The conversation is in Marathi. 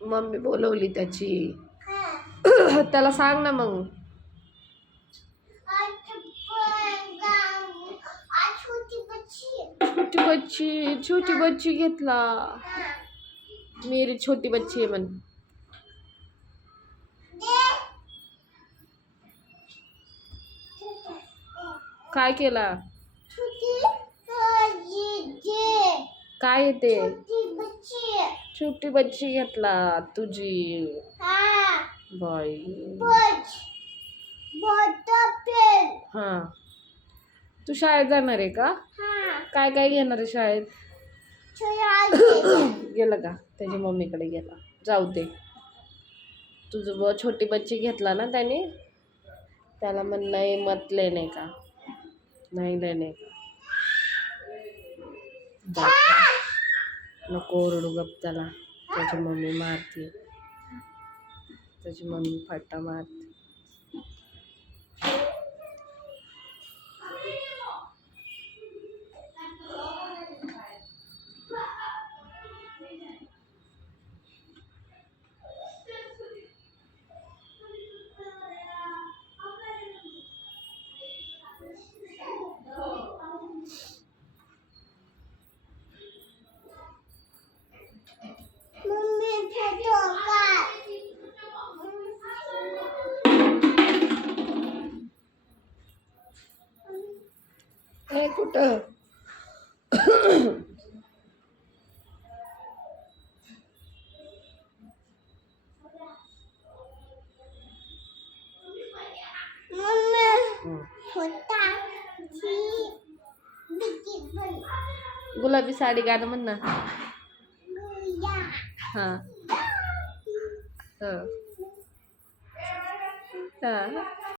मम्मी बोलवली त्याची. त्याला सांग ना मग. छोटी बच्ची छोटी बच्ची घेतला. मेरी छोटी बच्ची आहे म्हण. काय केला? काय येते छोटी बच्ची घेतला तुझी. बाई. हा. तू शाळेत जाणार आहे का? काय काय घेणार आहे शाळेत? गेला का? त्याच्या मम्मीकडे गेला. जाऊ दे. तुझं ब छोटी बच्ची घेतला ना त्याने? त्याला म्हण नाही मत लेणे का? नाही लेणे का. नको ओरडू गप त्याला. त्याची मम्मी मारते. त्याची मम्मी फट्टा मारते. हे कुठं हं. गुलाबी साडी गाणं म्हण ना हां हं. हां